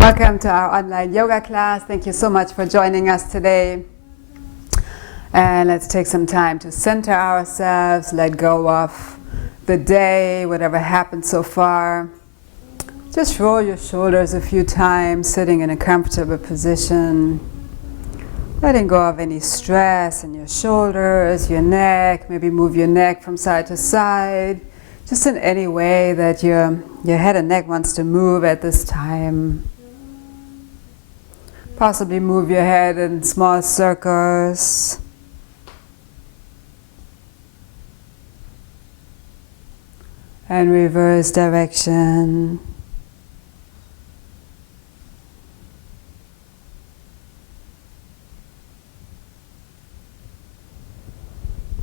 Welcome to our online yoga class. Thank you so much for joining us today. And let's take some time to center ourselves, let go of the day, whatever happened so far. Just roll your shoulders a few times, sitting in a comfortable position. Letting go of any stress in your shoulders, your neck. Maybe move your neck from side to side. Just in any way that your head and neck wants to move at this time. Possibly move your head in small circles. And reverse direction.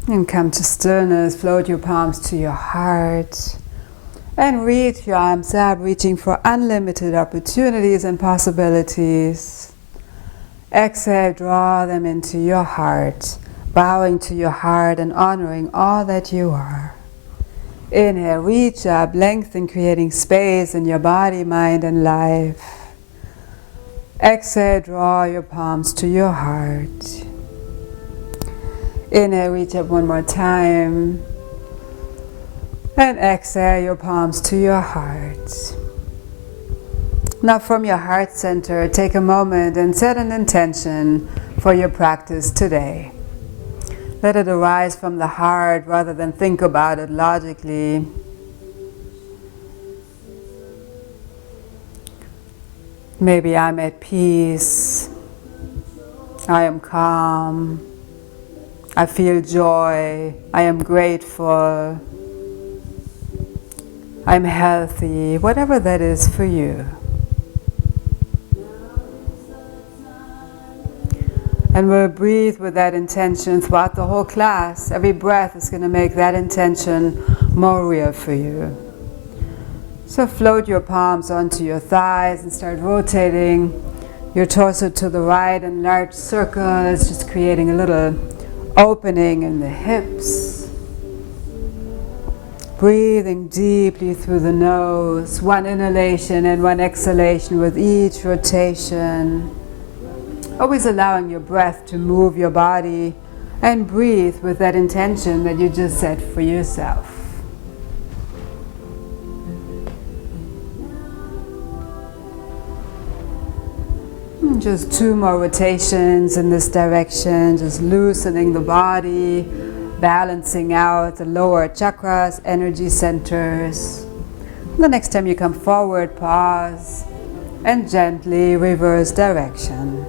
And come to stillness, float your palms to your heart. And reach your arms up, reaching for unlimited opportunities and possibilities. Exhale, draw them into your heart, bowing to your heart and honoring all that you are. Inhale, reach up, lengthen, creating space in your body, mind, and life. Exhale, draw your palms to your heart. Inhale, reach up one more time. And exhale your palms to your heart. Now from your heart center, take a moment and set an intention for your practice today. Let it arise from the heart rather than think about it logically. Maybe I'm at peace. I am calm. I feel joy. I am grateful. I'm healthy. Whatever that is for you. And we'll breathe with that intention throughout the whole class. Every breath is going to make that intention more real for you. So float your palms onto your thighs and start rotating your torso to the right in large circles, just creating a little opening in the hips. Breathing deeply through the nose, one inhalation and one exhalation with each rotation. Always allowing your breath to move your body and breathe with that intention that you just set for yourself. Just 2 more rotations in this direction, just loosening the body, balancing out the lower chakras, energy centers. The next time you come forward, pause and gently reverse direction.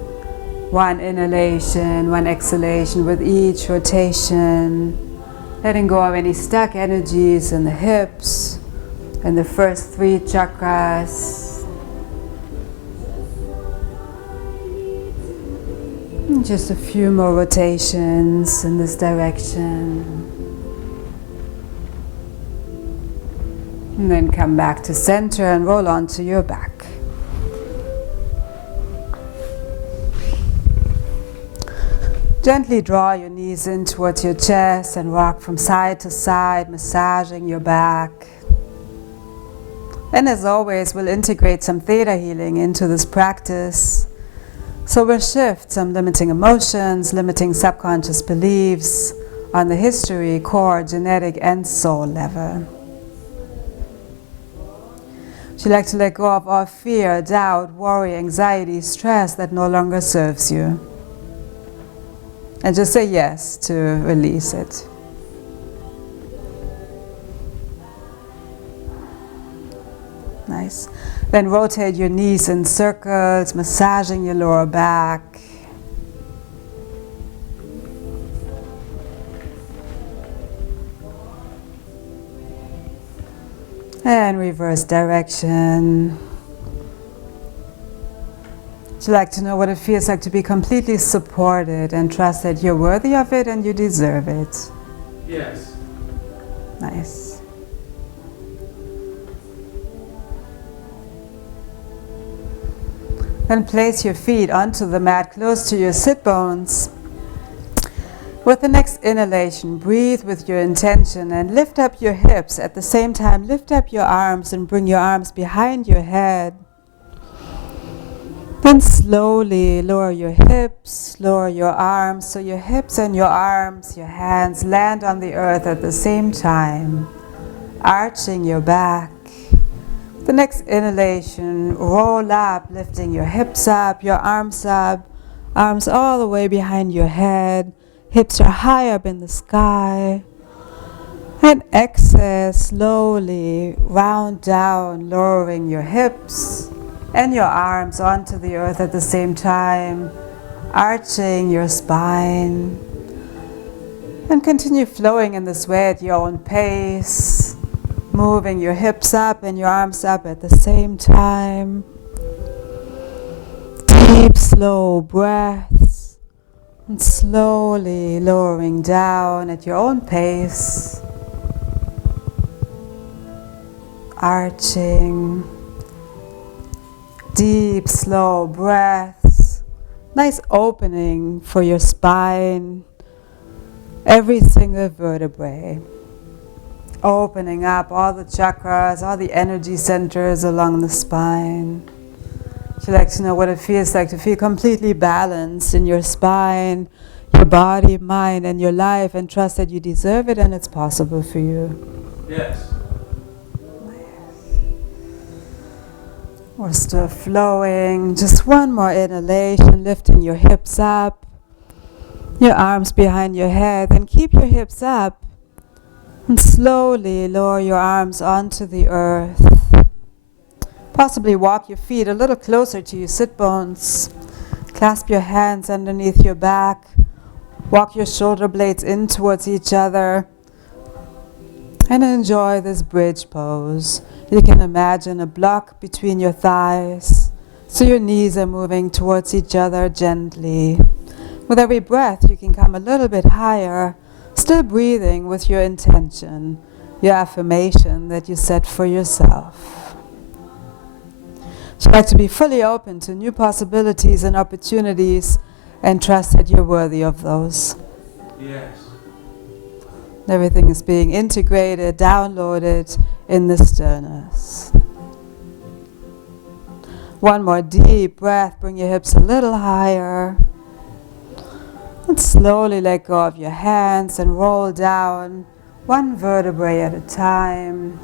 One inhalation, one exhalation with each rotation. Letting go of any stuck energies in the hips and the first 3 chakras. And just a few more rotations in this direction. And then come back to center and roll onto your back. Gently draw your knees in towards your chest and rock from side to side, massaging your back. And as always, we'll integrate some theta healing into this practice. So we'll shift some limiting emotions, limiting subconscious beliefs on the history, core, genetic, and soul level. Would you like to let go of all fear, doubt, worry, anxiety, stress that no longer serves you? And just say yes to release it. Nice. Then rotate your knees in circles, massaging your lower back. And reverse direction. Would you like to know what it feels like to be completely supported and trust that you're worthy of it and you deserve it? Yes. Nice. Then place your feet onto the mat close to your sit bones. With the next inhalation, breathe with your intention and lift up your hips. At the same time, lift up your arms and bring your arms behind your head. And slowly lower your hips, lower your arms, so your hips and your arms, your hands land on the earth at the same time, arching your back. The next inhalation, roll up, lifting your hips up, arms all the way behind your head, hips are high up in the sky. And exhale, slowly round down, lowering your hips and your arms onto the earth at the same time, arching your spine. And continue flowing in this way at your own pace, moving your hips up and your arms up at the same time. Deep, slow breaths, and slowly lowering down at your own pace, arching. Deep, slow breaths, nice opening for your spine, every single vertebrae. Opening up all the chakras, all the energy centers along the spine. If you like to know what it feels like to feel completely balanced in your spine, your body, mind, and your life, and trust that you deserve it and it's possible for you. Yes. We're still flowing. Just one more inhalation, lifting your hips up, your arms behind your head, and keep your hips up. And slowly lower your arms onto the earth. Possibly walk your feet a little closer to your sit bones. Clasp your hands underneath your back. Walk your shoulder blades in towards each other. And enjoy this bridge pose. You can imagine a block between your thighs, so your knees are moving towards each other gently. With every breath, you can come a little bit higher, still breathing with your intention, your affirmation that you set for yourself. So like to be fully open to new possibilities and opportunities, and trust that you're worthy of those. Yes. Everything is being integrated, downloaded in the stillness. One more deep breath, bring your hips a little higher. And slowly let go of your hands and roll down, one vertebrae at a time.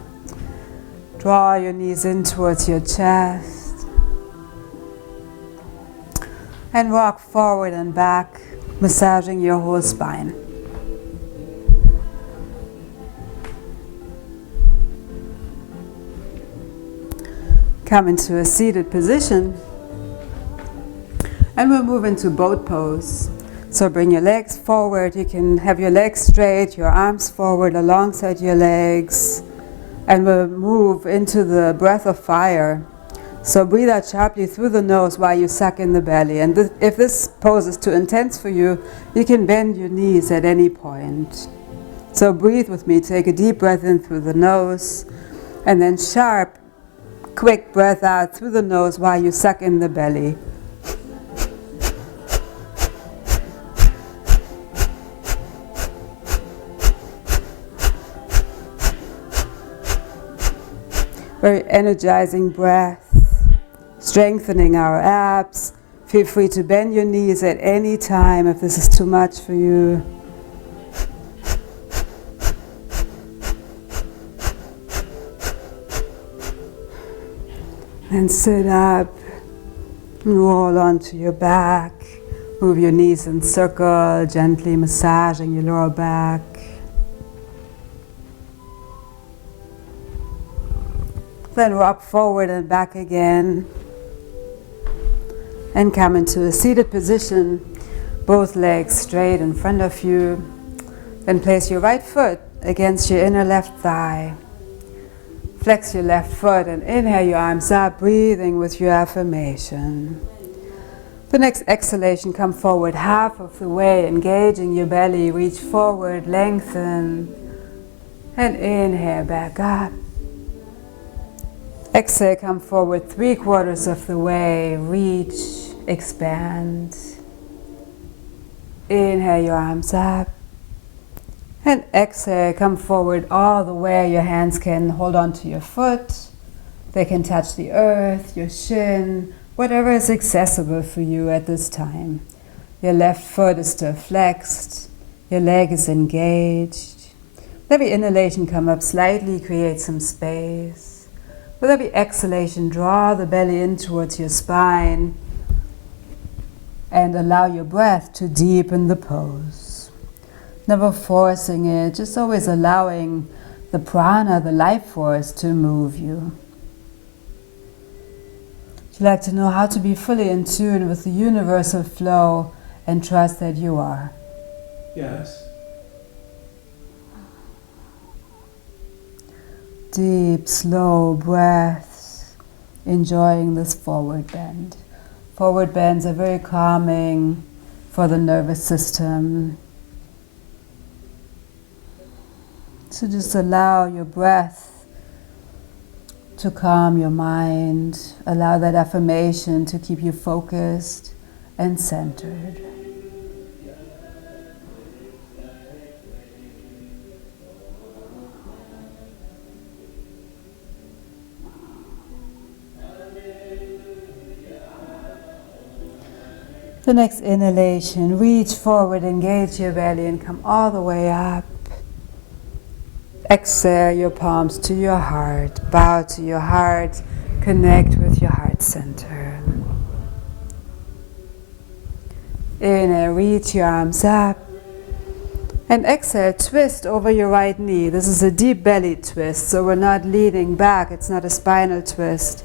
Draw your knees in towards your chest. And walk forward and back, massaging your whole spine. Come into a seated position, and we'll move into boat pose. So bring your legs forward. You can have your legs straight, your arms forward alongside your legs, and we'll move into the breath of fire. So breathe out sharply through the nose while you suck in the belly. And if this pose is too intense for you, you can bend your knees at any point. So breathe with me. Take a deep breath in through the nose, and then sharp, quick breath out through the nose while you suck in the belly. Very energizing breath, strengthening our abs. Feel free to bend your knees at any time if this is too much for you. And sit up, roll onto your back, move your knees in circle, gently massaging your lower back. Then rock forward and back again. And come into a seated position, both legs straight in front of you. Then place your right foot against your inner left thigh. Flex your left foot and inhale your arms up, breathing with your affirmation. The next exhalation, come forward half of the way, engaging your belly, reach forward, lengthen, and inhale back up. Exhale, come forward 3/4 of the way, reach, expand. Inhale your arms up. And exhale, come forward all the way. Your hands can hold on to your foot. They can touch the earth, your shin, whatever is accessible for you at this time. Your left foot is still flexed, your leg is engaged. With every inhalation, come up slightly, create some space. With every exhalation, draw the belly in towards your spine and allow your breath to deepen the pose. Never forcing it, just always allowing the prana, the life force, to move you. Would you like to know how to be fully in tune with the universal flow and trust that you are? Yes. Deep, slow breaths, enjoying this forward bend. Forward bends are very calming for the nervous system. So just allow your breath to calm your mind. Allow that affirmation to keep you focused and centered. The next inhalation, reach forward, engage your belly and come all the way up. Exhale your palms to your heart, bow to your heart, connect with your heart center. Inhale, reach your arms up. And exhale, twist over your right knee. This is a deep belly twist, so we're not leaning back, it's not a spinal twist.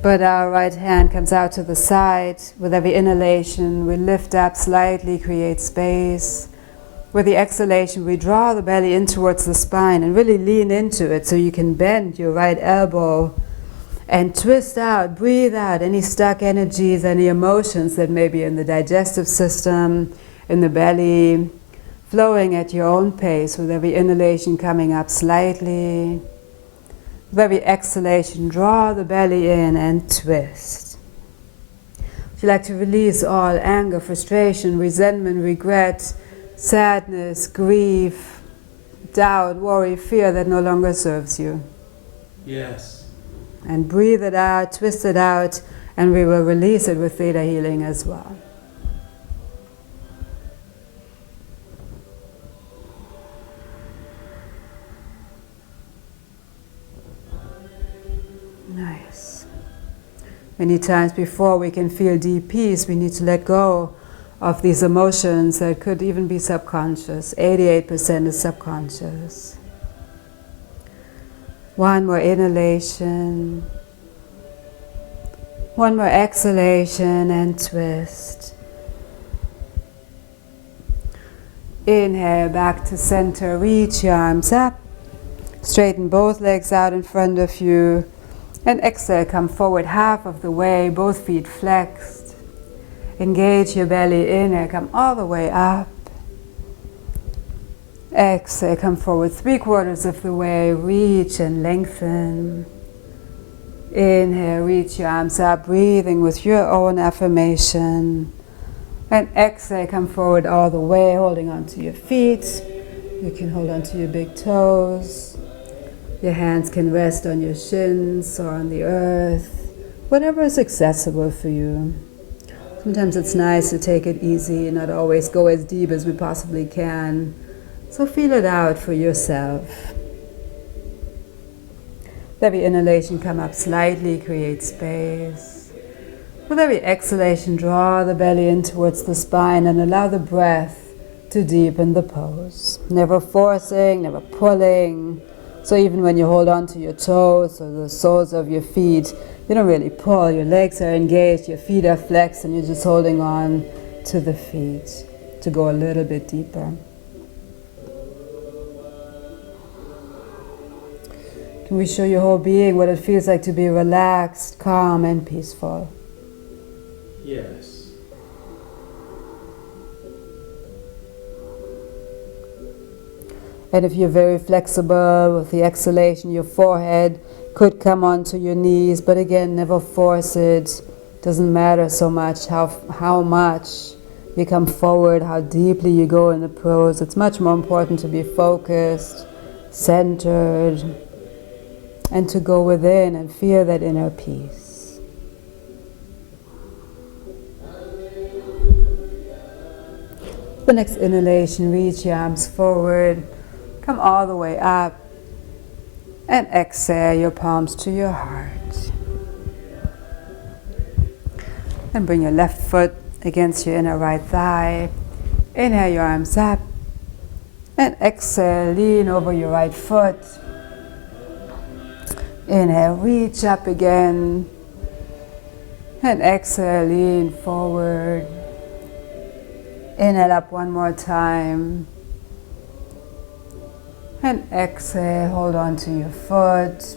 But our right hand comes out to the side. With every inhalation, we lift up slightly, create space. With the exhalation, we draw the belly in towards the spine and really lean into it so you can bend your right elbow and twist out, breathe out any stuck energies, any emotions that may be in the digestive system, in the belly, flowing at your own pace with every inhalation coming up slightly. With every exhalation, draw the belly in and twist. Would you like to release all anger, frustration, resentment, regret, sadness, grief, doubt, worry, fear that no longer serves you? Yes. And breathe it out, twist it out, and we will release it with Theta Healing as well. Nice. Many times before we can feel deep peace, we need to let go of these emotions that could even be subconscious. 88% is subconscious. One more inhalation. One more exhalation and twist. Inhale, back to center. Reach your arms up. Straighten both legs out in front of you. And exhale, come forward half of the way, both feet flexed. Engage your belly. Inhale, come all the way up. Exhale, come forward 3/4 of the way, reach and lengthen. Inhale, reach your arms up, breathing with your own affirmation. And exhale, come forward all the way, holding onto your feet. You can hold onto your big toes. Your hands can rest on your shins or on the earth, whatever is accessible for you. Sometimes it's nice to take it easy and not always go as deep as we possibly can. So feel it out for yourself. With every inhalation, come up slightly, create space. With every exhalation, draw the belly in towards the spine and allow the breath to deepen the pose. Never forcing, never pulling. So even when you hold on to your toes or the soles of your feet, you don't really pull. Your legs are engaged, your feet are flexed, and you're just holding on to the feet to go a little bit deeper. Can we show your whole being what it feels like to be relaxed, calm, and peaceful? Yes. And if you're very flexible with the exhalation, your forehead could come onto your knees, but again, never force it. Doesn't matter so much how much you come forward, how deeply you go in the pose. It's much more important to be focused, centered, and to go within and feel that inner peace. The next inhalation, reach your arms forward, come all the way up, and exhale your palms to your heart. And bring your left foot against your inner right thigh. Inhale your arms up, and exhale, lean over your right foot. Inhale, reach up again, and exhale, lean forward. Inhale up one more time. And exhale, hold on to your foot.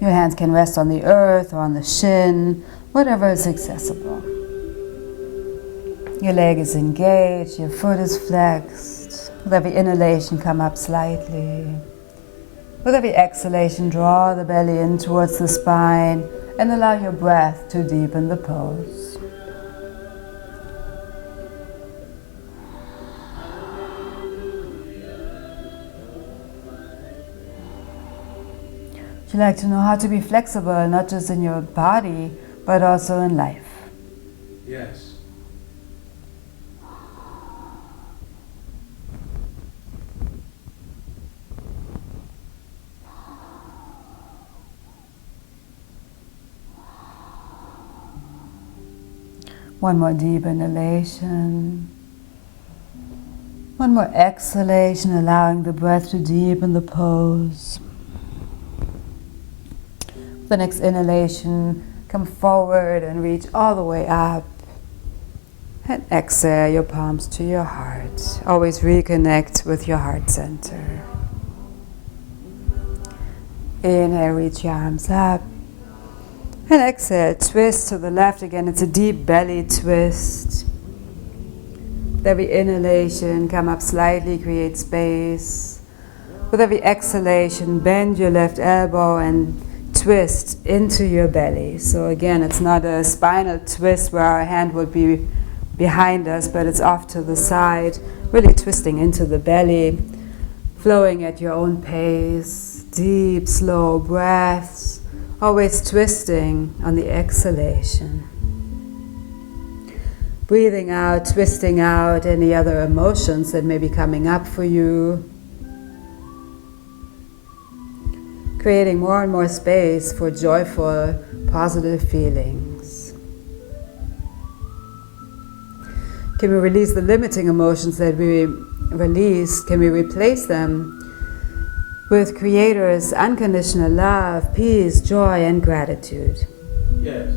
Your hands can rest on the earth or on the shin, whatever is accessible. Your leg is engaged, your foot is flexed. With every inhalation, come up slightly. With every exhalation, draw the belly in towards the spine and allow your breath to deepen the pose. Would you like to know how to be flexible, not just in your body, but also in life? Yes. One more deep inhalation. One more exhalation, allowing the breath to deepen the pose. The next inhalation, come forward and reach all the way up. And exhale your palms to your heart. Always reconnect with your heart center. Inhale, reach your arms up. And exhale, twist to the left again. It's a deep belly twist. With every inhalation, come up slightly, create space. With every exhalation, bend your left elbow and twist into your belly. So again, it's not a spinal twist where our hand would be behind us, but it's off to the side, really twisting into the belly, flowing at your own pace, deep, slow breaths, always twisting on the exhalation. Breathing out, twisting out any other emotions that may be coming up for you. Creating more and more space for joyful, positive feelings. Can we release the limiting emotions that we release? Can we replace them with Creator's unconditional love, peace, joy, and gratitude? Yes.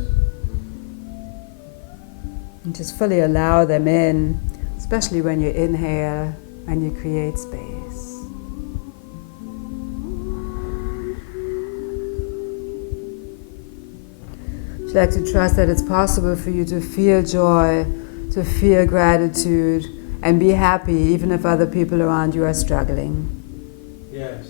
And just fully allow them in, especially when you inhale and you create space. Would you like to trust that it's possible for you to feel joy, to feel gratitude, and be happy even if other people around you are struggling? Yes.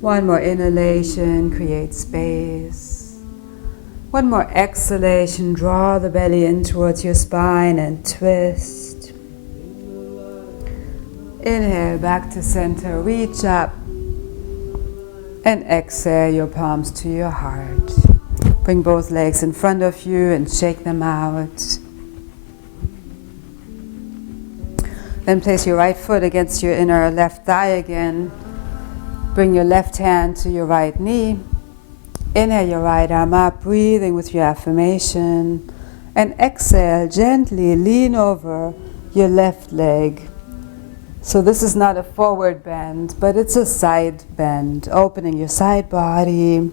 One more inhalation, create space. One more exhalation, draw the belly in towards your spine and twist. Inhale, back to center, reach up. And exhale your palms to your heart. Bring both legs in front of you and shake them out. Then place your right foot against your inner left thigh again. Bring your left hand to your right knee. Inhale your right arm up, breathing with your affirmation. And exhale, gently lean over your left leg. So this is not a forward bend, but it's a side bend, opening your side body.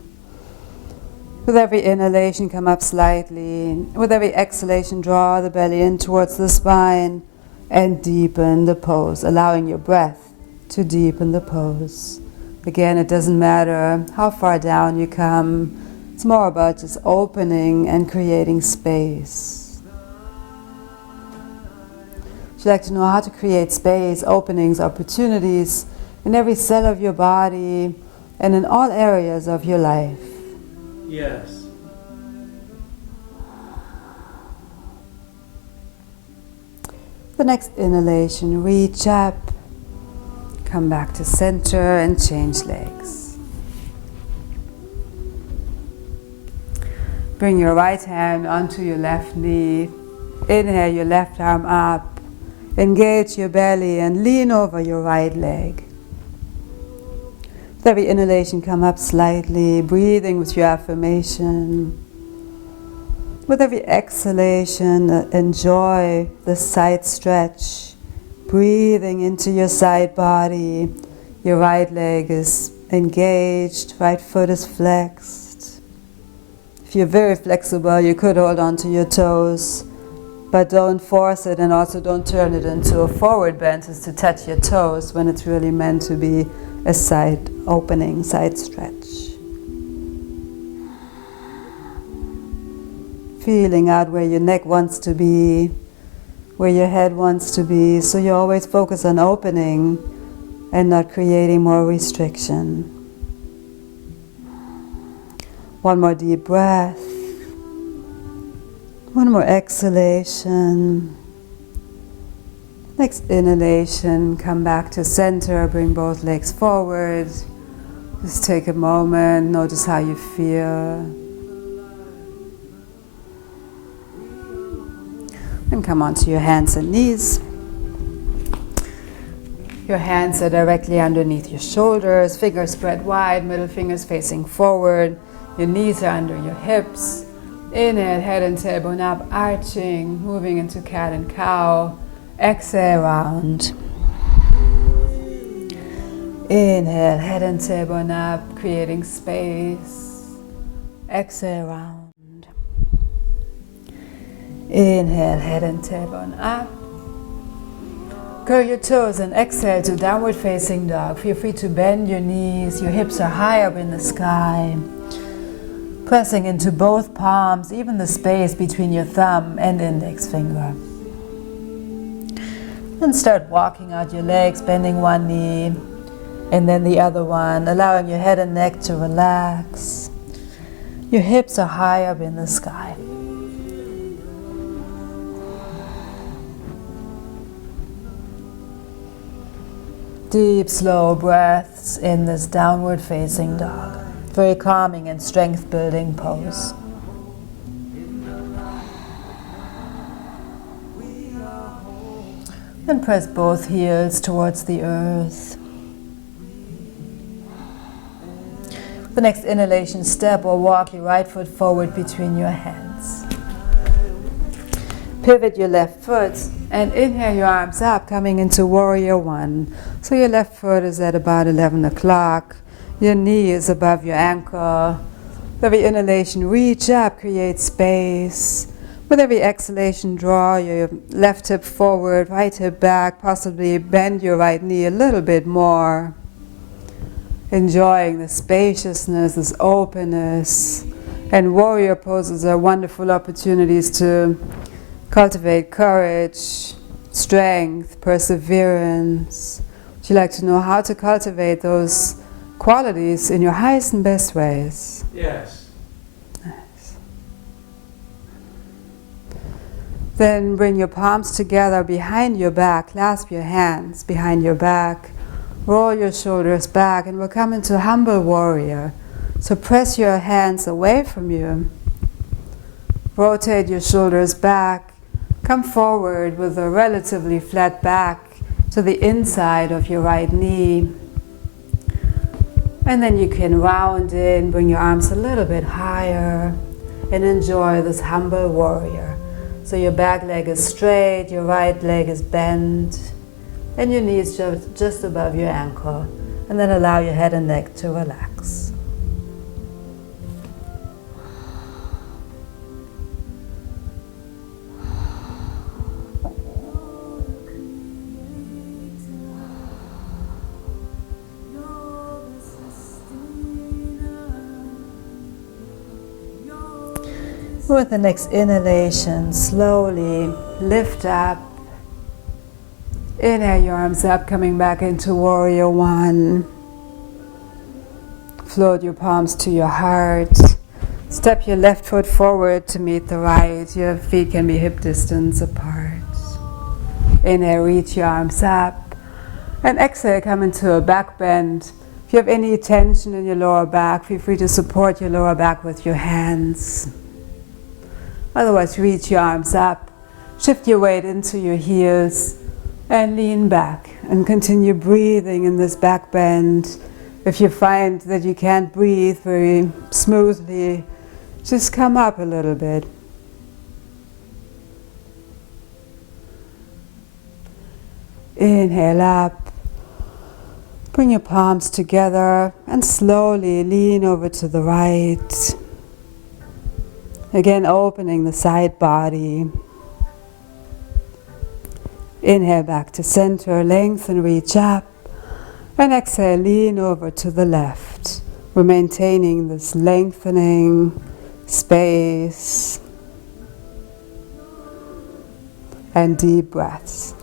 With every inhalation, come up slightly. With every exhalation, draw the belly in towards the spine and deepen the pose, allowing your breath to deepen the pose. Again, it doesn't matter how far down you come. It's more about just opening and creating space. Would you like to know how to create space, openings, opportunities in every cell of your body and in all areas of your life? Yes. The next inhalation, reach up. Come back to center and change legs. Bring your right hand onto your left knee. Inhale your left arm up. Engage your belly and lean over your right leg. With every inhalation, come up slightly, breathing with your affirmation. With every exhalation, enjoy the side stretch. Breathing into your side body. Your right leg is engaged, right foot is flexed. If you're very flexible, you could hold on to your toes, but don't force it, and also don't turn it into a forward bend just to touch your toes when it's really meant to be a side opening, side stretch. Feeling out where your neck wants to be, where your head wants to be, so you always focus on opening and not creating more restriction. One more deep breath. One more exhalation. Next inhalation, come back to center, bring both legs forward. Just take a moment, notice how you feel. And come onto your hands and knees. Your hands are directly underneath your shoulders, fingers spread wide, middle fingers facing forward. Your knees are under your hips. Inhale, head and tailbone up, arching, moving into cat and cow. Exhale, round. Inhale, head and tailbone up, creating space. Exhale, round. Inhale, head and tailbone up. Curl your toes and exhale to downward facing dog. Feel free to bend your knees. Your hips are high up in the sky. Pressing into both palms, even the space between your thumb and index finger. And start walking out your legs, bending one knee and then the other one, allowing your head and neck to relax. Your hips are high up in the sky. Deep, slow breaths in this downward facing dog. Very calming and strength building pose. And press both heels towards the earth. The next inhalation, step or walk your right foot forward between your hands. Pivot your left foot and inhale your arms up, coming into warrior one. So your left foot is at about 11 o'clock. Your knee is above your ankle. With every inhalation, reach up, create space. With every exhalation, draw your left hip forward, right hip back, possibly bend your right knee a little bit more. Enjoying the spaciousness, this openness. And warrior poses are wonderful opportunities to cultivate courage, strength, perseverance. Would you like to know how to cultivate those qualities in your highest and best ways? Yes. Then bring your palms together behind your back, clasp your hands behind your back, roll your shoulders back, and we'll come into humble warrior. So press your hands away from you, rotate your shoulders back, come forward with a relatively flat back to the inside of your right knee. And then you can round in, bring your arms a little bit higher, and enjoy this humble warrior. So your back leg is straight, your right leg is bent, and your knee is just above your ankle. And then allow your head and neck to relax. With the next inhalation, slowly lift up. Inhale your arms up, coming back into warrior one. Float your palms to your heart. Step your left foot forward to meet the right. Your feet can be hip distance apart. Inhale, reach your arms up. And exhale, come into a back bend. If you have any tension in your lower back, feel free to support your lower back with your hands. Otherwise, reach your arms up, shift your weight into your heels, and lean back. And continue breathing in this back bend. If you find that you can't breathe very smoothly, just come up a little bit. Inhale up. Bring your palms together and slowly lean over to the right. Again, opening the side body. Inhale back to center, lengthen, reach up. And exhale, lean over to the left. We're maintaining this lengthening space and deep breaths.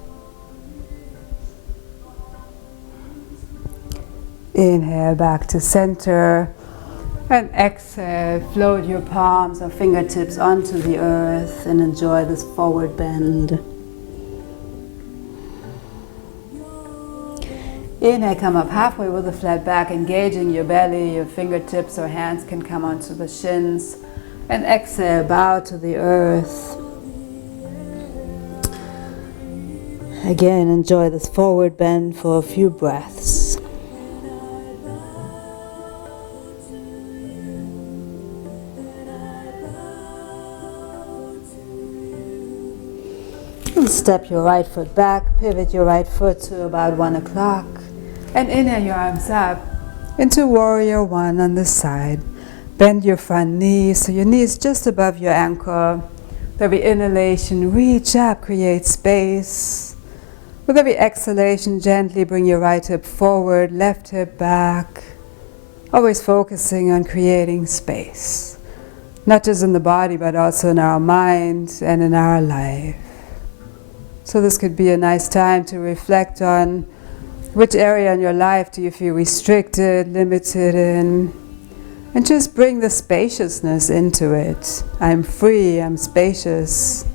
Inhale back to center and exhale, float your palms or fingertips onto the earth and enjoy this forward bend. Inhale, come up halfway with a flat back, engaging your belly, your fingertips or hands can come onto the shins. And exhale, bow to the earth. Again, enjoy this forward bend for a few breaths. And step your right foot back, pivot your right foot to about 1 o'clock. And inhale your arms up into warrior one on this side. Bend your front knee so your knee is just above your ankle. With every inhalation, reach up, create space. With every exhalation, gently bring your right hip forward, left hip back. Always focusing on creating space. Not just in the body, but also in our mind and in our life. So this could be a nice time to reflect on which area in your life do you feel restricted, limited in, and just bring the spaciousness into it. I'm free, I'm spacious.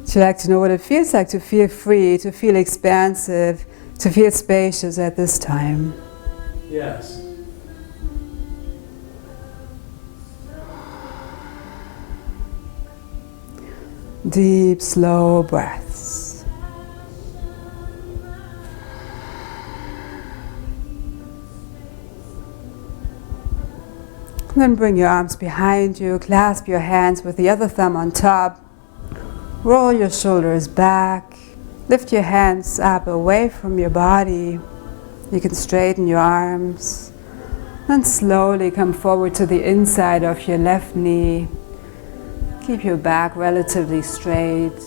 Would you like to know what it feels like to feel free, to feel expansive, to feel spacious at this time? Yes. Deep, slow breaths. And then bring your arms behind you, clasp your hands with the other thumb on top. Roll your shoulders back. Lift your hands up away from your body. You can straighten your arms. And slowly come forward to the inside of your left knee. Keep your back relatively straight.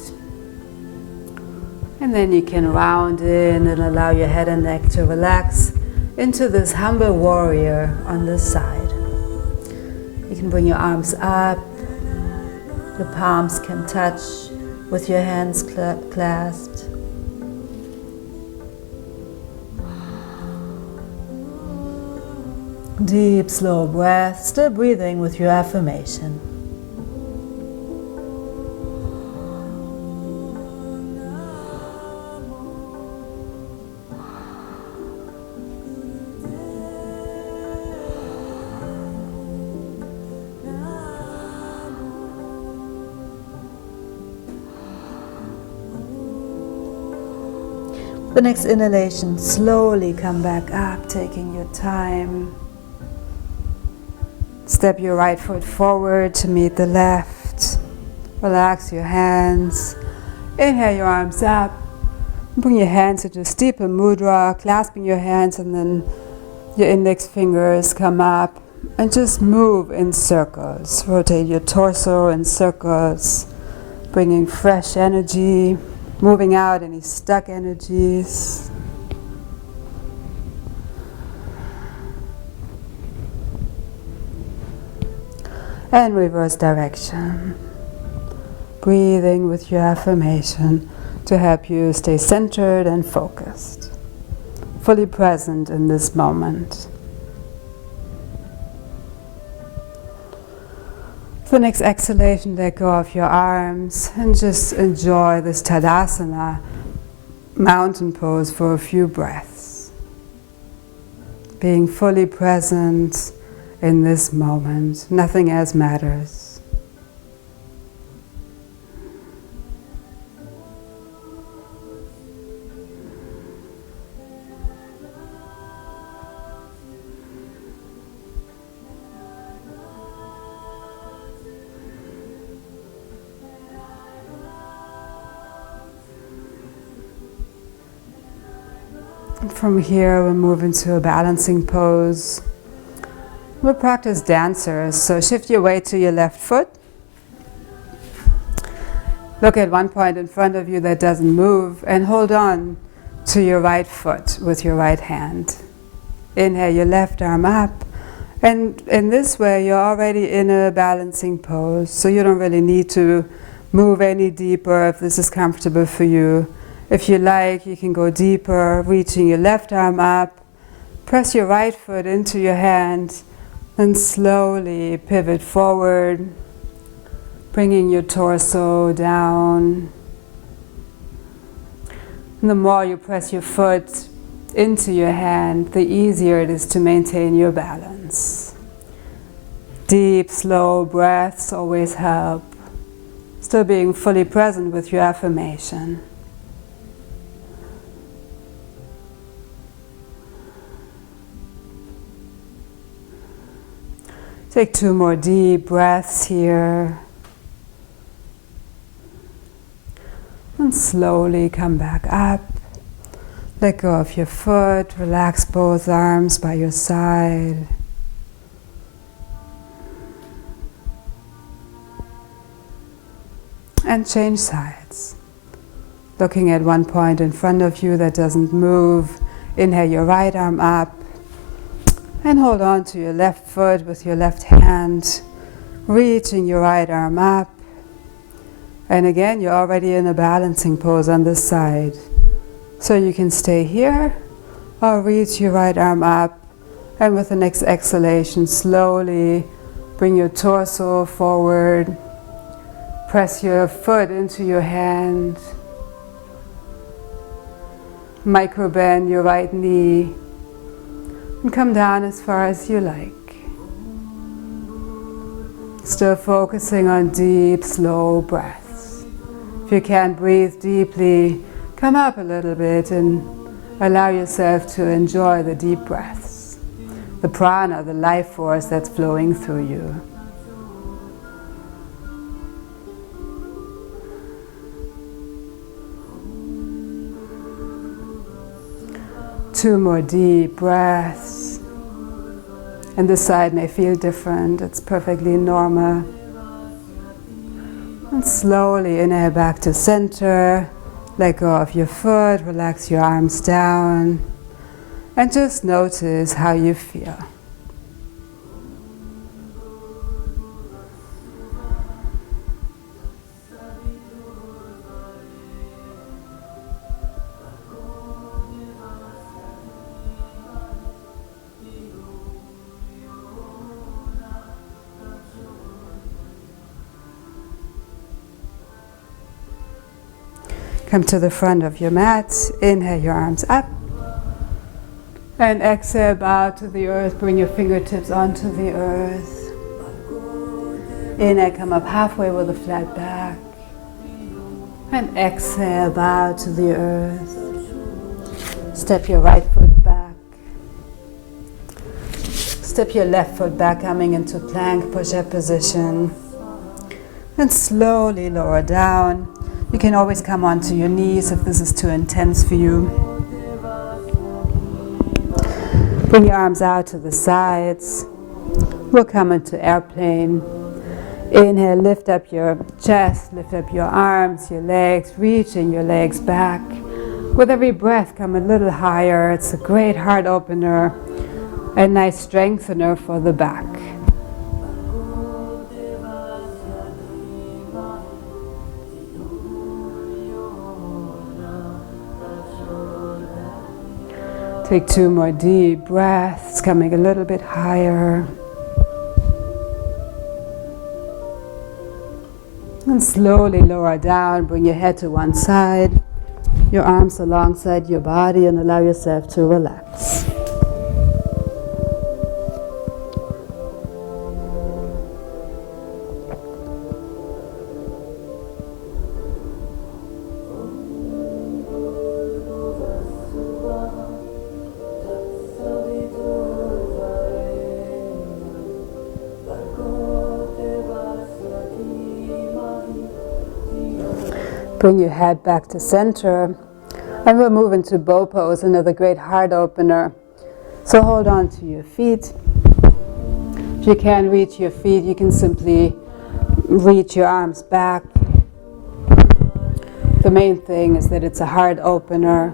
And then you can round in and allow your head and neck to relax into this humble warrior on this side. You can bring your arms up. Your palms can touch with your hands clasped. Deep, slow breath, still breathing with your affirmation. The next inhalation, slowly come back up, taking your time. Step your right foot forward to meet the left. Relax your hands. Inhale your arms up. Bring your hands into steeple mudra, clasping your hands, and then your index fingers come up and just move in circles. Rotate your torso in circles, bringing fresh energy. Moving out any stuck energies. And reverse direction. Breathing with your affirmation to help you stay centered and focused. Fully present in this moment. For the next exhalation, let go of your arms and just enjoy this Tadasana. mountain pose for a few breaths. Being fully present in this moment. Nothing else matters. From here, we'll move into a balancing pose. We'll practice dancers, so shift your weight to your left foot. Look at one point in front of you that doesn't move and hold on to your right foot with your right hand. Inhale your left arm up, and in this way you're already in a balancing pose, so you don't really need to move any deeper if this is comfortable for you. If you like, you can go deeper, reaching your left arm up, press your right foot into your hand, and slowly pivot forward, bringing your torso down. And the more you press your foot into your hand, the easier it is to maintain your balance. Deep, slow breaths always help. Still being fully present with your affirmation. Take 2 more deep breaths here. And slowly come back up. Let go of your foot. Relax both arms by your side. And change sides. Looking at one point in front of you that doesn't move. Inhale your right arm up. And hold on to your left foot with your left hand, reaching your right arm up. And again, you're already in a balancing pose on this side. So you can stay here or reach your right arm up. And with the next exhalation, slowly bring your torso forward. Press your foot into your hand. Micro bend your right knee. And come down as far as you like. Still focusing on deep, slow breaths. If you can't breathe deeply, come up a little bit and allow yourself to enjoy the deep breaths. The prana, the life force that's flowing through you. Two more deep breaths. And this side may feel different. It's perfectly normal. And slowly inhale back to center. Let go of your foot. Relax your arms down. And just notice how you feel. Come to the front of your mat. Inhale your arms up. And exhale, bow to the earth. Bring your fingertips onto the earth. Inhale, come up halfway with a flat back. And exhale, bow to the earth. Step your right foot back. Step your left foot back, coming into plank push-up position. And slowly lower down. You can always come onto your knees if this is too intense for you. Bring your arms out to the sides. We'll come into airplane. Inhale, lift up your chest, lift up your arms, your legs, reaching your legs back. With every breath, come a little higher. It's a great heart opener, a nice strengthener for the back. Take 2 more deep breaths, coming a little bit higher. And slowly lower down, bring your head to one side. your arms alongside your body and allow yourself to relax. Bring your head back to center, and we'll move into bow pose, another great heart opener. So hold on to your feet. If you can't reach your feet, you can simply reach your arms back. The main thing is that it's a heart opener.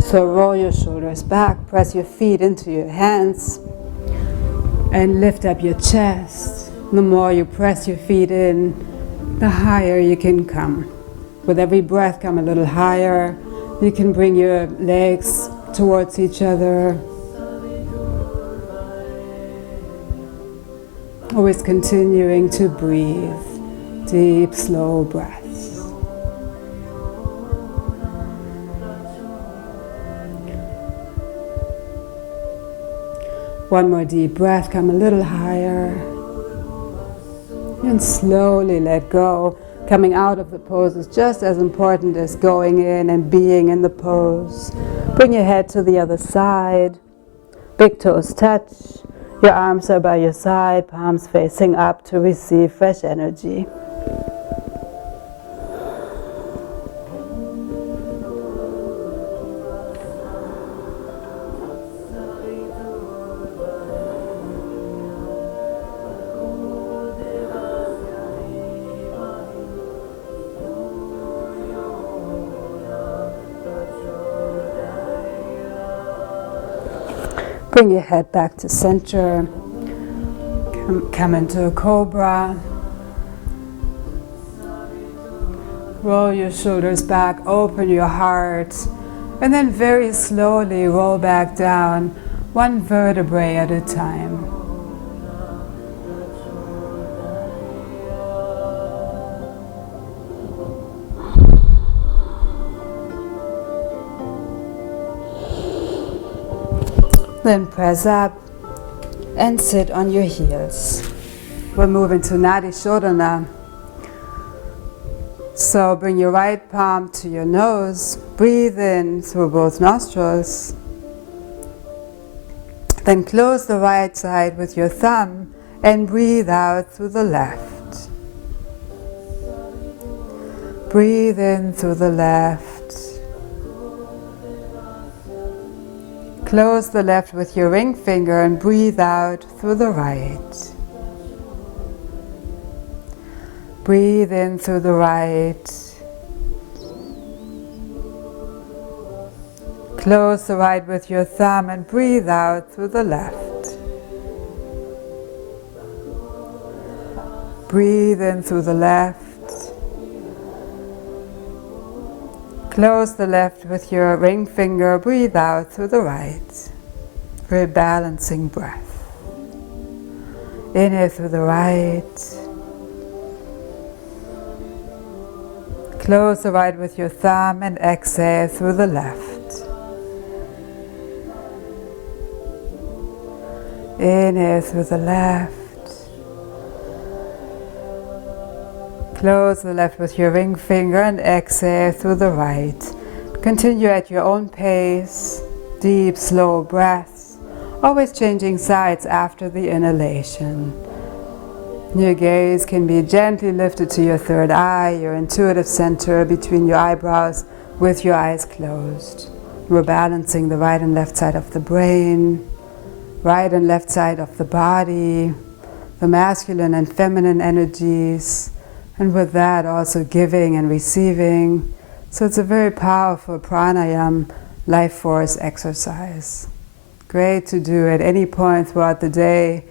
So roll your shoulders back, press your feet into your hands, and lift up your chest. The more you press your feet in, the higher you can come. With every breath, come a little higher. You can bring your legs towards each other. Always continuing to breathe. Deep, slow breaths. One more deep breath, come a little higher. And slowly let go. Coming out of the pose is just as important as going in and being in the pose. Bring your head to the other side. Big toes touch. Your arms are by your side, palms facing up to receive fresh energy. Bring your head back to center. Come into a cobra. Roll your shoulders back, open your heart, and then very slowly roll back down, one vertebrae at a time. Then press up and sit on your heels. We'll move into Nadi Shodhana. So bring your right palm to your nose. Breathe in through both nostrils. Then close the right side with your thumb and breathe out through the left. Breathe in through the left. Close the left with your ring finger and breathe out through the right. Breathe in through the right. Close the right with your thumb and breathe out through the left. Breathe in through the left. Close the left with your ring finger, breathe out through the right. Very balancing breath. Inhale through the right. Close the right with your thumb and exhale through the left. Inhale through the left. Close the left with your ring finger and exhale through the right. Continue at your own pace, deep, slow breaths, always changing sides after the inhalation. Your gaze can be gently lifted to your third eye, your intuitive center between your eyebrows with your eyes closed. We're balancing the right and left side of the brain, right and left side of the body, the masculine and feminine energies, and with that also giving and receiving. So it's a very powerful pranayama, life force exercise. Great to do at any point throughout the day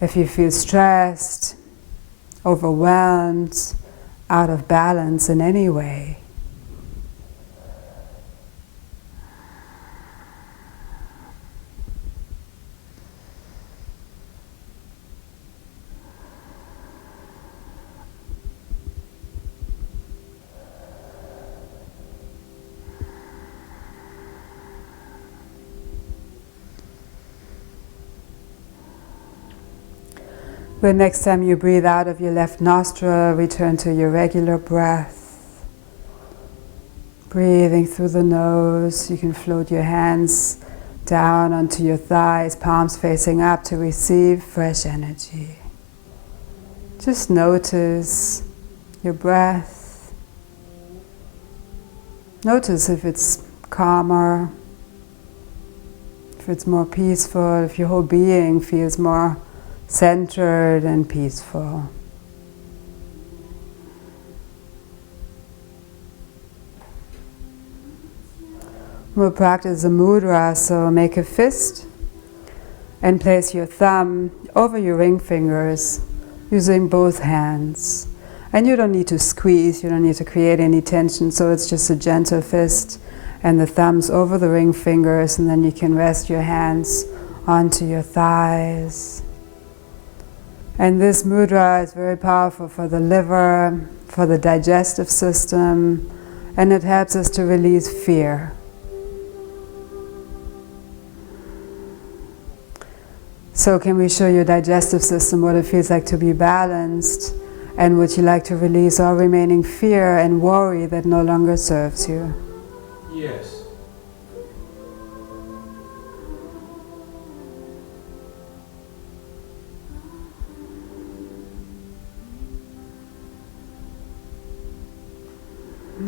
if you feel stressed, overwhelmed, out of balance in any way. The next time you breathe out of your left nostril, return to your regular breath. Breathing through the nose, you can float your hands down onto your thighs, palms facing up to receive fresh energy. Just notice your breath. Notice if it's calmer, if it's more peaceful, if your whole being feels more centered and peaceful. We'll practice a mudra, so make a fist and place your thumb over your ring fingers using both hands. And you don't need to squeeze, you don't need to create any tension, so it's just a gentle fist and the thumbs over the ring fingers, and then you can rest your hands onto your thighs. And this mudra is very powerful for the liver, for the digestive system, and it helps us to release fear. So can we show your digestive system what it feels like to be balanced, and would you like to release all remaining fear and worry that no longer serves you? Yes.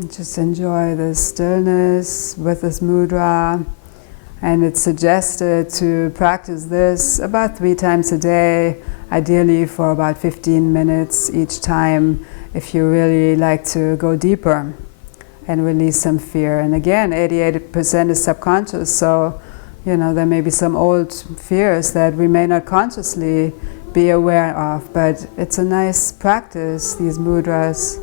Just enjoy the stillness with this mudra, and it's suggested to practice this about 3 times a day, ideally for about 15 minutes each time if you really like to go deeper and release some fear. And again, 88% is subconscious, so there may be some old fears that we may not consciously be aware of, but it's a nice practice, these mudras,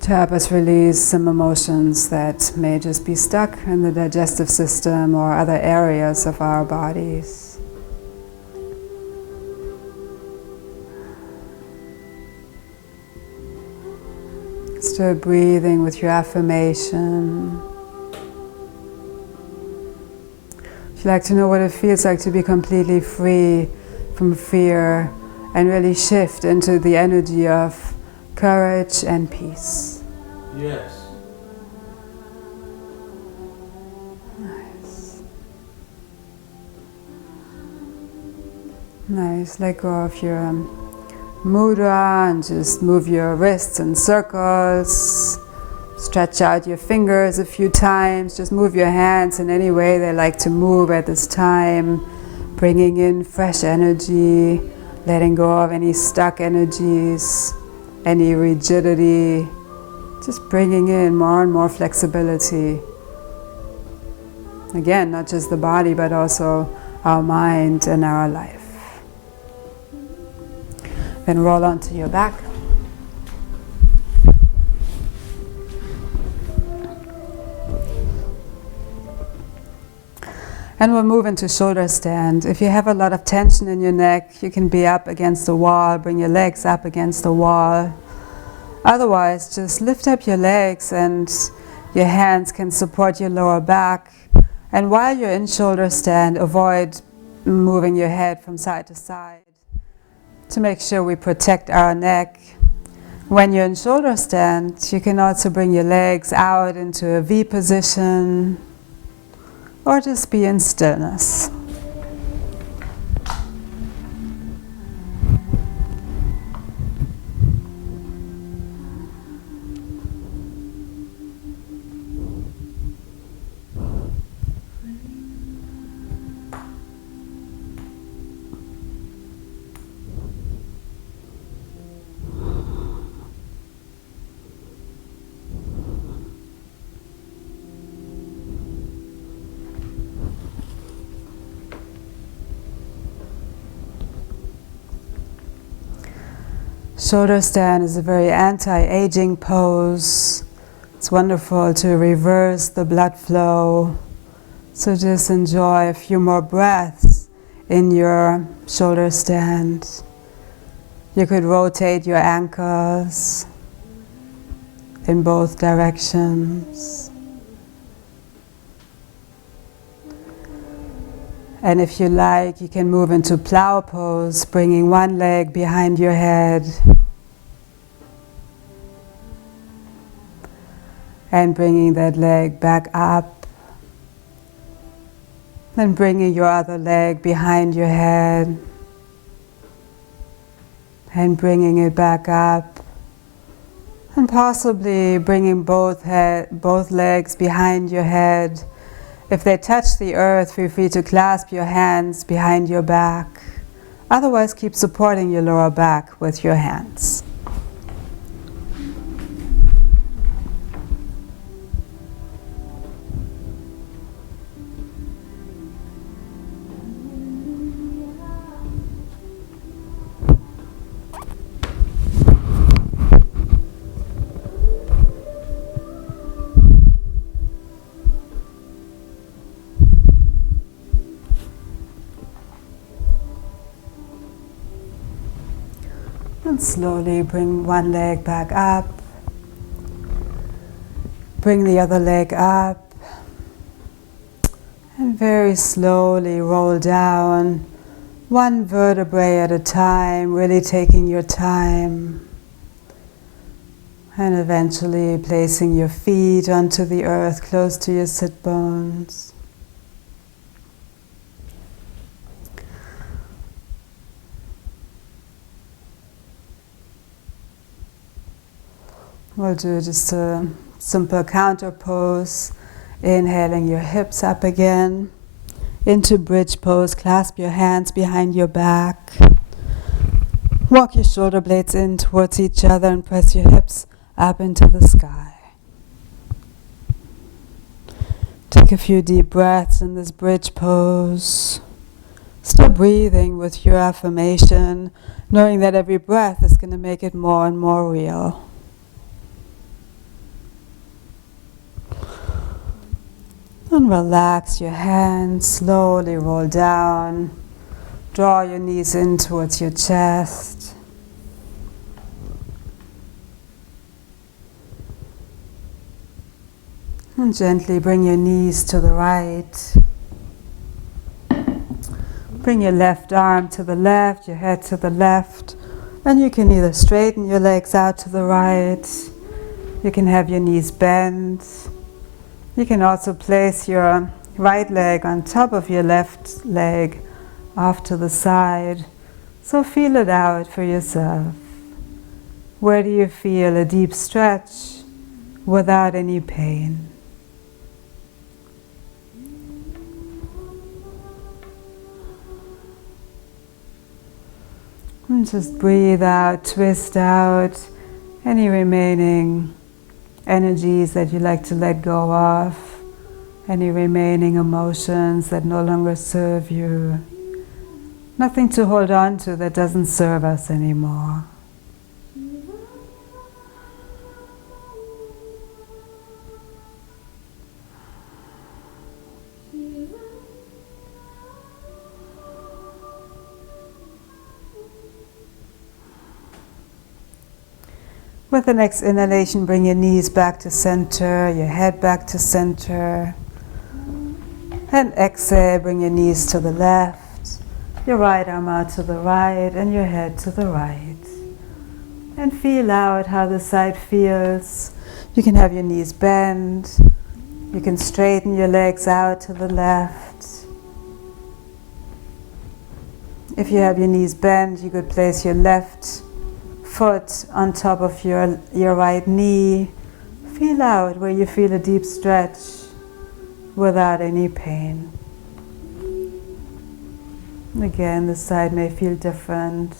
to help us release some emotions that may just be stuck in the digestive system or other areas of our bodies. Still breathing with your affirmation. If you'd like to know what it feels like to be completely free from fear and really shift into the energy of courage and peace. Yes. Nice. Nice. Let go of your mudra and just move your wrists in circles. Stretch out your fingers a few times. Just move your hands in any way they like to move at this time. Bringing in fresh energy, letting go of any stuck energies, any rigidity. Just bringing in more and more flexibility. Again, not just the body, but also our mind and our life. Then roll onto your back. And we'll move into shoulder stand. If you have a lot of tension in your neck, you can be up against the wall, bring your legs up against the wall. Otherwise, just lift up your legs and your hands can support your lower back. And while you're in shoulder stand, avoid moving your head from side to side to make sure we protect our neck. When you're in shoulder stand, you can also bring your legs out into a V position or just be in stillness. Shoulder stand is a very anti-aging pose. It's wonderful to reverse the blood flow. So just enjoy a few more breaths in your shoulder stand. You could rotate your ankles in both directions. And if you like, you can move into plow pose, bringing one leg behind your head and bringing that leg back up. Then bringing your other leg behind your head and bringing it back up. And possibly bringing both legs behind your head. If they touch the earth, feel free to clasp your hands behind your back. Otherwise, keep supporting your lower back with your hands. And slowly bring one leg back up. Bring the other leg up. And very slowly roll down, one vertebrae at a time, really taking your time. And eventually placing your feet onto the earth close to your sit bones. We'll do just a simple counter pose, inhaling your hips up again, into bridge pose, clasp your hands behind your back, walk your shoulder blades in towards each other and press your hips up into the sky. Take a few deep breaths in this bridge pose. Still breathing with your affirmation, knowing that every breath is going to make it more and more real. And relax your hands, slowly roll down. Draw your knees in towards your chest. And gently bring your knees to the right. Bring your left arm to the left, your head to the left. And you can either straighten your legs out to the right. You can have your knees bent. You can also place your right leg on top of your left leg off to the side. So feel it out for yourself. Where do you feel a deep stretch without any pain? And just breathe out, twist out any remaining energies that you like to let go of, any remaining emotions that no longer serve you. Nothing to hold on to that doesn't serve us anymore. With the next inhalation, bring your knees back to center, your head back to center. And exhale, bring your knees to the left, your right arm out to the right, and your head to the right. And feel out how the side feels. You can have your knees bend. You can straighten your legs out to the left. If you have your knees bent, you could place your left foot on top of your right knee. Feel out where you feel a deep stretch without any pain. Again, the side may feel different,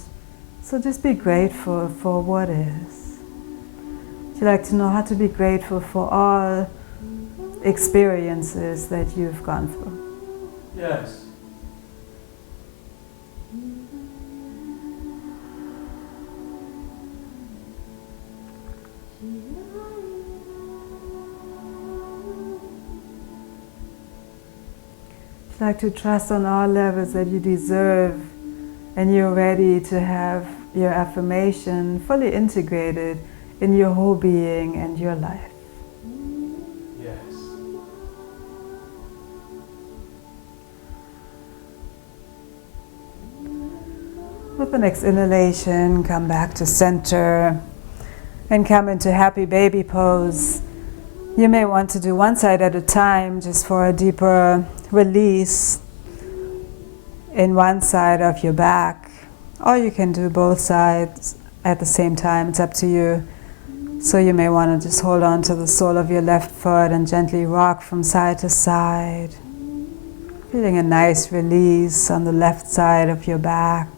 so just be grateful for what is. Would you like to know how to be grateful for all experiences that you've gone through? Yes. Like to trust on all levels that you deserve and you're ready to have your affirmation fully integrated in your whole being and your life. Yes. With the next inhalation, come back to center and come into happy baby pose. You may want to do one side at a time just for a deeper release in one side of your back. Or you can do both sides at the same time, it's up to you. So you may want to just hold on to the sole of your left foot and gently rock from side to side. Feeling a nice release on the left side of your back.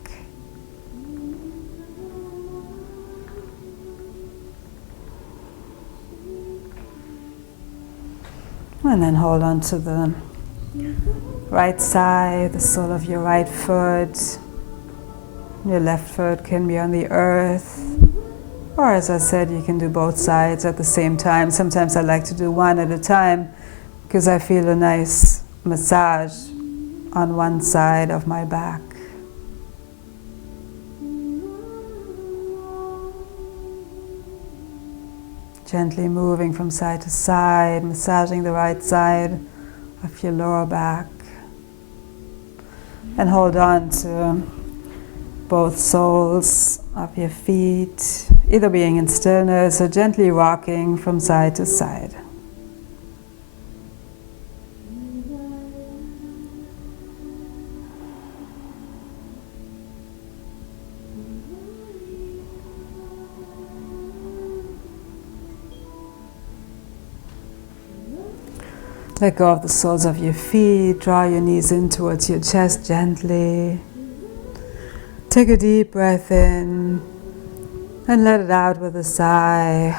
And then hold on to the right side, the sole of your right foot. Your left foot can be on the earth. Or as I said, you can do both sides at the same time. Sometimes I like to do one at a time because I feel a nice massage on one side of my back. Gently moving from side to side, massaging the right side of your lower back. And hold on to both soles of your feet, either being in stillness or gently rocking from side to side. Let go of the soles of your feet, draw your knees in towards your chest gently. Take a deep breath in and let it out with a sigh.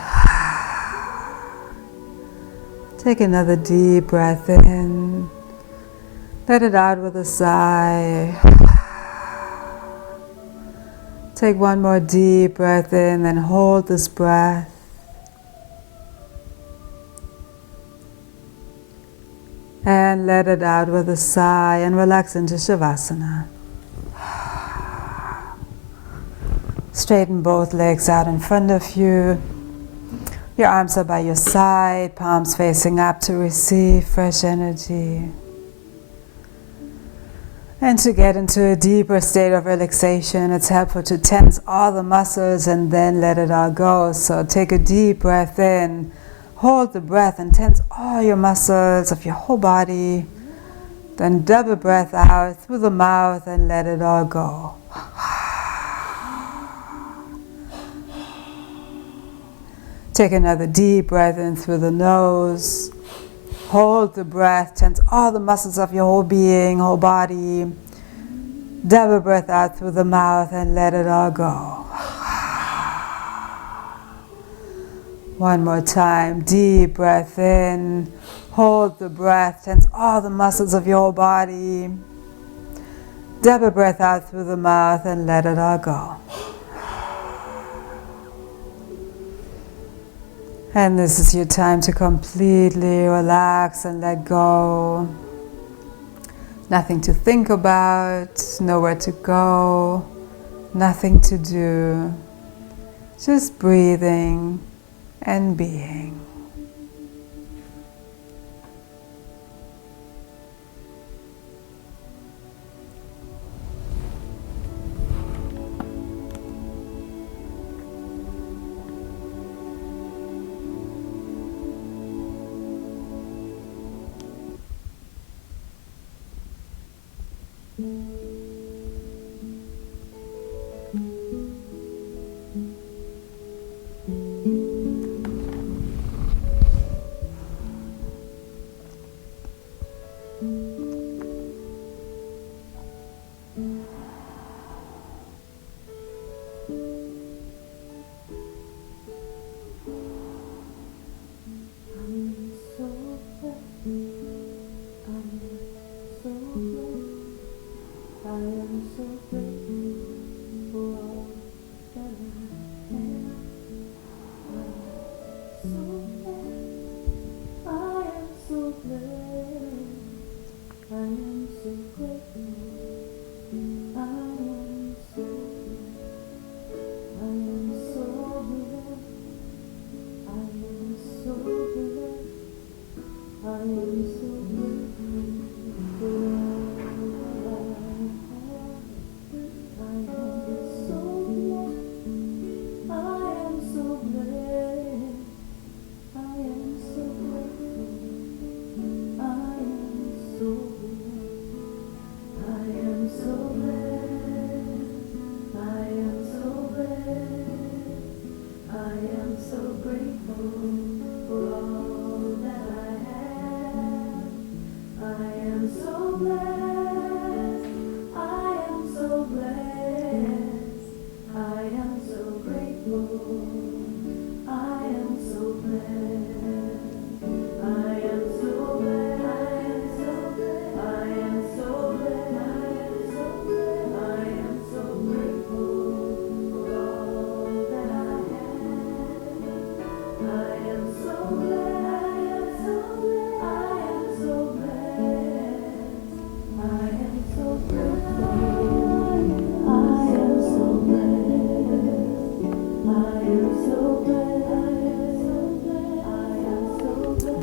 Take another deep breath in, let it out with a sigh. Take one more deep breath in and hold this breath. And let it out with a sigh and relax into Shavasana. Straighten both legs out in front of you. Your arms are by your side, palms facing up to receive fresh energy. And to get into a deeper state of relaxation, it's helpful to tense all the muscles and then let it all go. So take a deep breath in. Hold the breath and tense all your muscles of your whole body. Then double breath out through the mouth and let it all go. Take another deep breath in through the nose. Hold the breath, tense all the muscles of your whole being, whole body. Double breath out through the mouth and let it all go. One more time, deep breath in, hold the breath, tense all the muscles of your whole body. Double breath out through the mouth and let it all go. And this is your time to completely relax and let go. Nothing to think about, nowhere to go, nothing to do. Just breathing and being.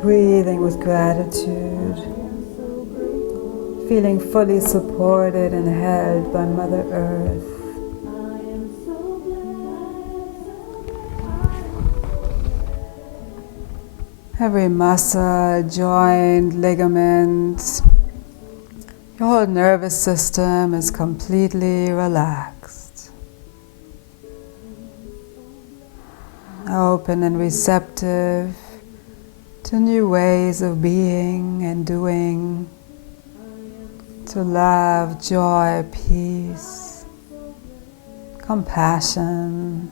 Breathing with gratitude, feeling fully supported and held by Mother Earth. Every muscle, joint, ligament, your whole nervous system is completely relaxed, open and receptive to new ways of being and doing, to love, joy, peace, compassion.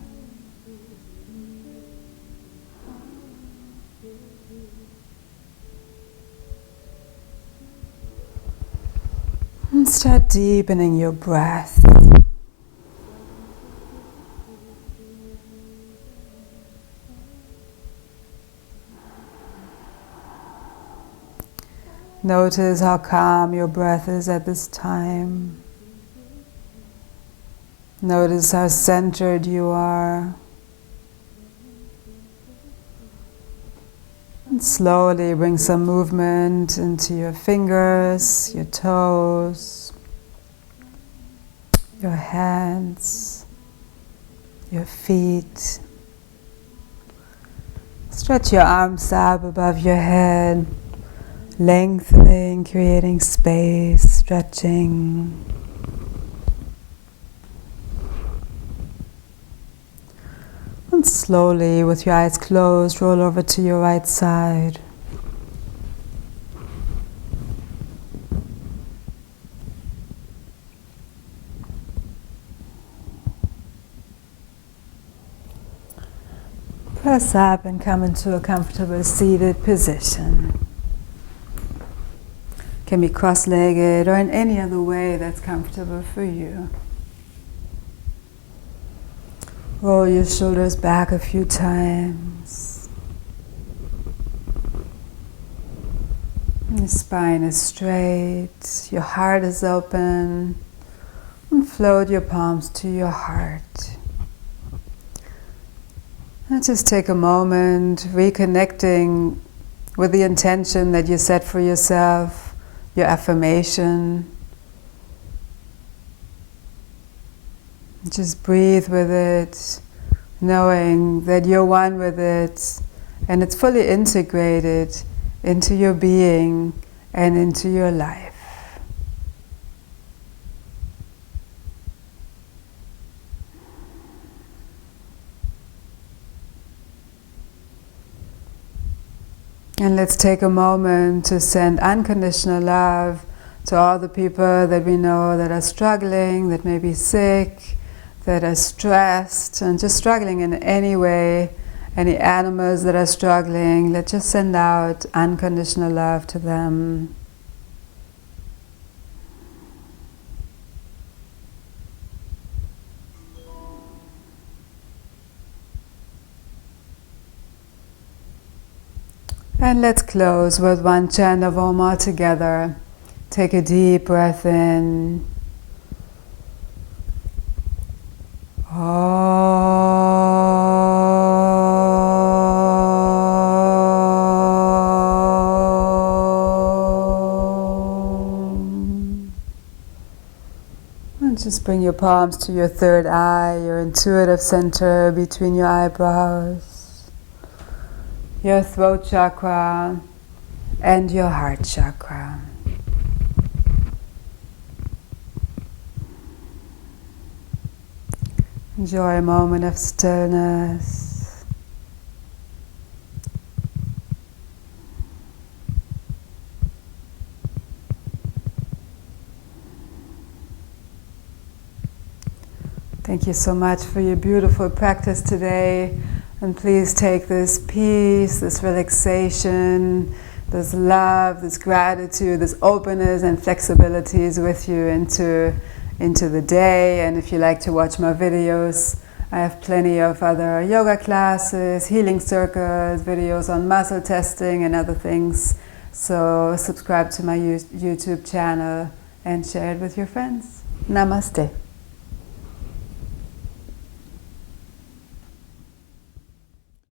And start deepening your breath. Notice how calm your breath is at this time. Notice how centered you are. And slowly bring some movement into your fingers, your toes, your hands, your feet. Stretch your arms up above your head, lengthening, creating space, stretching. And slowly, with your eyes closed, roll over to your right side. Press up and come into a comfortable seated position. Can be cross-legged or in any other way that's comfortable for you. Roll your shoulders back a few times. Your spine is straight, your heart is open, and float your palms to your heart. And just take a moment reconnecting with the intention that you set for yourself, your affirmation. Just breathe with it, knowing that you're one with it and it's fully integrated into your being and into your life. And let's take a moment to send unconditional love to all the people that we know that are struggling, that may be sick, that are stressed and just struggling in any way, any animals that are struggling. Let's just send out unconditional love to them. And let's close with one chant of Om all together. Take a deep breath in. And just bring your palms to your third eye, your intuitive center between your eyebrows, your throat chakra, and your heart chakra. Enjoy a moment of stillness. Thank you so much for your beautiful practice today. And please take this peace, this relaxation, this love, this gratitude, this openness and flexibilities with you into the day. And if you like to watch my videos, I have plenty of other yoga classes, healing circles, videos on muscle testing and other things. So subscribe to my YouTube channel and share it with your friends. Namaste.